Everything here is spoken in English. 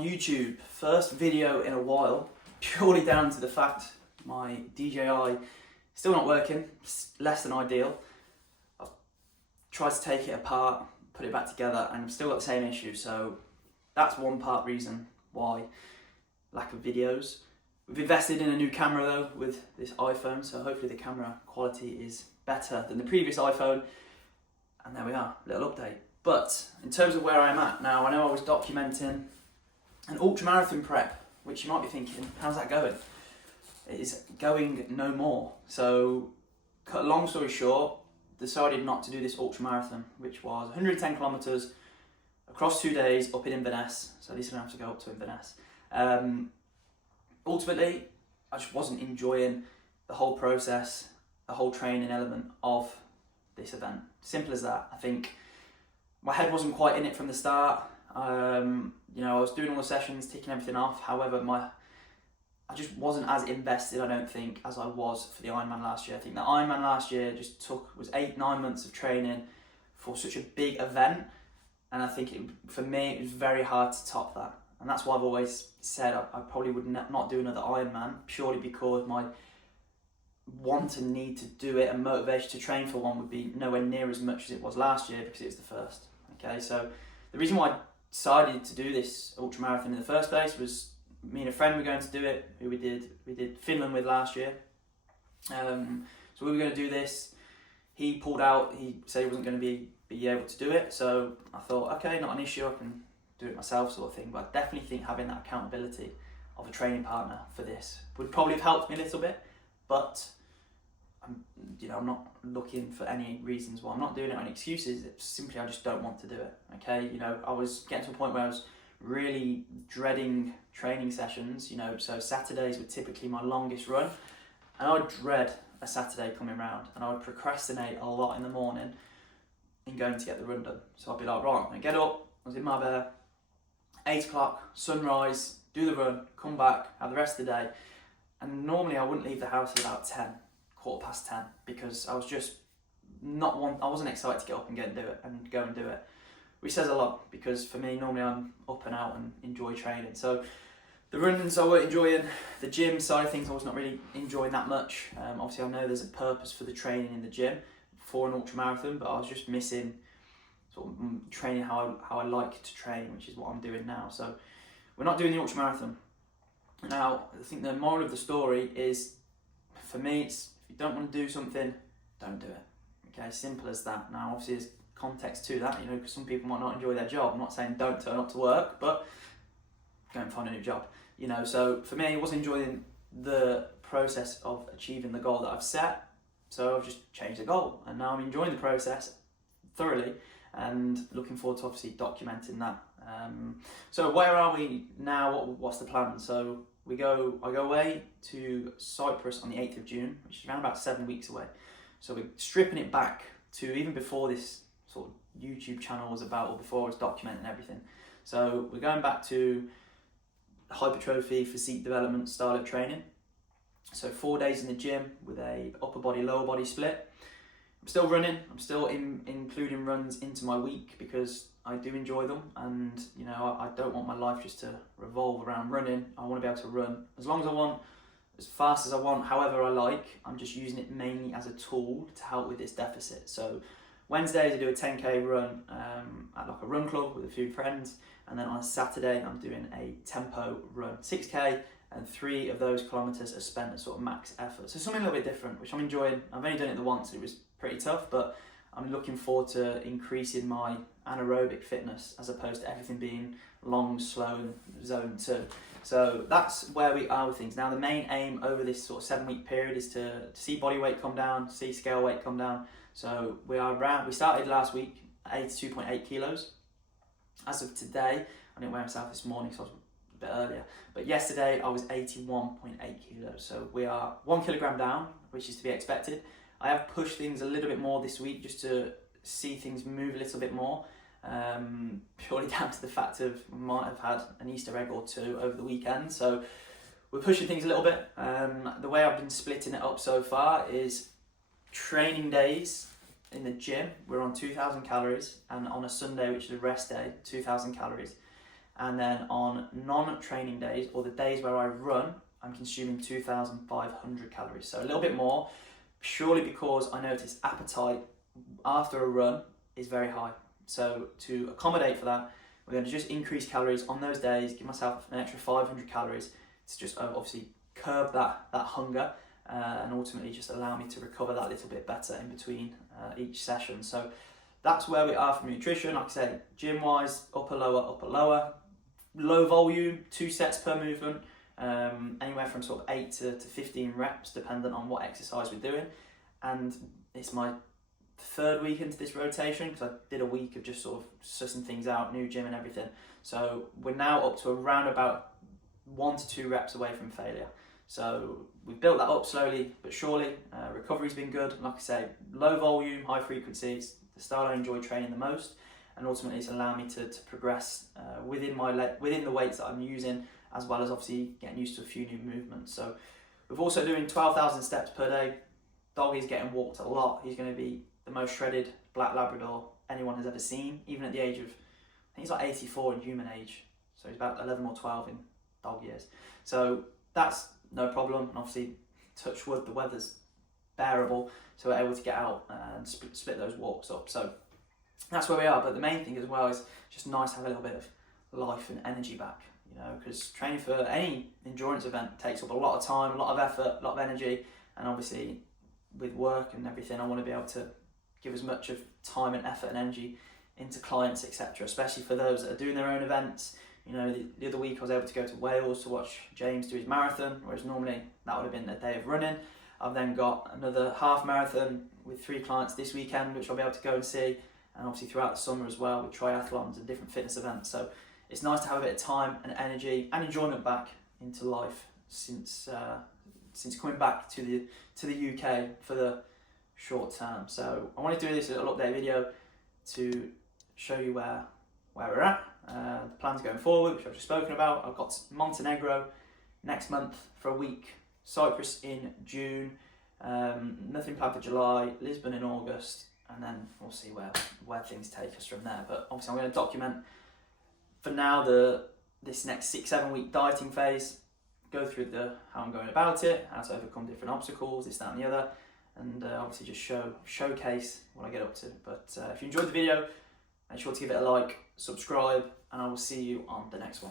on YouTube. First video in a while, purely down to the fact my DJI still not working, less than ideal. I've tried to take it apart, put it back together, and I've still got the same issue. So that's one part reason why, lack of videos. We've invested in a new camera though with this iPhone, so hopefully the camera quality is better than the previous iPhone. And there we are, little update. But in terms of where I'm at now, I know I was documenting an ultramarathon prep, which you might be thinking, how's that going? It is going no more. So, cut a long story short, decided not to do this ultramarathon, which was 110 kilometers across 2 days up in Inverness. So at least I don't have to go up to Inverness. Ultimately, I just wasn't enjoying the whole process, the whole training element of this event. Simple as that. I think my head wasn't quite in it from the start. I was doing all the sessions, ticking everything off. However, I just wasn't as invested, I don't think, as I was for the Ironman last year. I think the Ironman last year was 8-9 months of training for such a big event, and I think for me it was very hard to top that. And that's why I've always said I probably would not do another Ironman, purely because my want and need to do it and motivation to train for one would be nowhere near as much as it was last year, because it was the first. Okay, so the reason why I decided to do this ultramarathon in the first place was me and a friend were going to do it, who we did Finland with last year. So we were going to do this. He pulled out. He said he wasn't going to be able to do it. So I thought, okay, not an issue. I can do it myself, sort of thing. But I definitely think having that accountability of a training partner for this would probably have helped me a little bit. But I'm not looking for any reasons why I'm not doing it, or any excuses. It's simply I just don't want to do it. Okay, I was getting to a point where I was really dreading training sessions. So Saturdays were typically my longest run, and I would dread a Saturday coming round, and I would procrastinate a lot in the morning in going to get the run done. So I'd be like, right, I get up. I was in Marbella, 8 o'clock, sunrise, do the run, come back, have the rest of the day, and normally I wouldn't leave the house at about 10. 10:15, because I was just I wasn't excited to get up and go and do it, which says a lot, because for me normally I'm up and out and enjoy training. So the runnings I weren't enjoying, the gym side of things I was not really enjoying that much. Obviously I know there's a purpose for the training in the gym for an ultramarathon, but I was just missing sort of training how I like to train, which is what I'm doing now. So we're not doing the ultramarathon. Now I think the moral of the story is, for me, it's if you don't want to do something, don't do it. Okay, simple as that. Now, obviously, there's context to that, because some people might not enjoy their job. I'm not saying don't turn up to work, but go and find a new job. So for me, I wasn't enjoying the process of achieving the goal that I've set, so I've just changed the goal, and now I'm enjoying the process thoroughly, and looking forward to obviously documenting that. So where are we now? What's the plan? So I go away to Cyprus on the 8th of June, which is around about 7 weeks away. So we're stripping it back to even before this sort of YouTube channel was about, or before I was documenting everything. So we're going back to hypertrophy, physique development style of training. So 4 days in the gym with a upper body, lower body split. I'm still running. I'm still including runs into my week, because I do enjoy them, and I don't want my life just to revolve around running. I want to be able to run as long as I want, as fast as I want, however I like. I'm just using it mainly as a tool to help with this deficit. So Wednesdays I do a 10k run at like a run club with a few friends, and then on a Saturday I'm doing a tempo run, 6k, and 3 of those kilometers are spent at sort of max effort. So something a little bit different, which I'm enjoying. I've only done it the once, it was pretty tough, but I'm looking forward to increasing my anaerobic fitness as opposed to everything being long, slow, and zone 2. So that's where we are with things. Now the main aim over this sort of 7-week period is to see body weight come down, see scale weight come down. So we started last week at 82.8 kilos. As of today, I didn't weigh myself this morning, so I was a bit earlier, but yesterday I was 81.8 kilos. So we are 1 kilogram down, which is to be expected. I have pushed things a little bit more this week just to see things move a little bit more, purely down to the fact of we might have had an Easter egg or two over the weekend. So we're pushing things a little bit. The way I've been splitting it up so far is training days in the gym, we're on 2,000 calories, and on a Sunday, which is a rest day, 2,000 calories. and then on non-training days, or the days where I run, I'm consuming 2,500 calories. So a little bit more, purely because I notice appetite after a run is very high. So to accommodate for that, we're going to just increase calories on those days, give myself an extra 500 calories to just obviously curb that hunger, and ultimately just allow me to recover that little bit better in between each session. So that's where we are from nutrition. Like I say, gym wise, upper lower, low volume, 2 sets per movement, anywhere from sort of 8 to 15 reps, depending on what exercise we're doing. And it's my 3rd week into this rotation, because I did a week of just sort of sussing things out, new gym and everything. So we're now up to around about 1 to 2 reps away from failure. So we've built that up slowly but surely. Recovery's been good. Like I say, low volume, high frequency. It's the style I enjoy training the most, and ultimately it's allowed me to progress within the weights that I'm using, as well as obviously getting used to a few new movements. So we're also doing 12,000 steps per day. Doggy's getting walked a lot. He's going to be the most shredded black Labrador anyone has ever seen, even at the age of, I think he's like 84 in human age. So he's about 11 or 12 in dog years. So that's no problem. And obviously, touch wood, the weather's bearable, so we're able to get out and split those walks up. So that's where we are. But the main thing as well is just nice to have a little bit of life and energy back, you know, because training for any endurance event takes up a lot of time, a lot of effort, a lot of energy, and obviously with work and everything, I want to be able to give as much of time and effort and energy into clients, etc., especially for those that are doing their own events. You know, the other week I was able to go to Wales to watch James do his marathon, whereas normally that would have been a day of running. I've then got another half marathon with 3 clients this weekend, which I'll be able to go and see, and obviously throughout the summer as well with triathlons and different fitness events. So it's nice to have a bit of time and energy and enjoyment back into life since coming back to the UK for the short term. So I want to do this little update video to show you where we're at, the plans going forward, which I've just spoken about. I've got Montenegro next month for a week, Cyprus in June, nothing planned for July, Lisbon in August, and then we'll see where things take us from there. But obviously I'm going to document for now this next 6-7 week dieting phase, go through how I'm going about it, how to overcome different obstacles, this, that and the other, and obviously just showcase what I get up to. But if you enjoyed the video, make sure to give it a like, subscribe, and I will see you on the next one.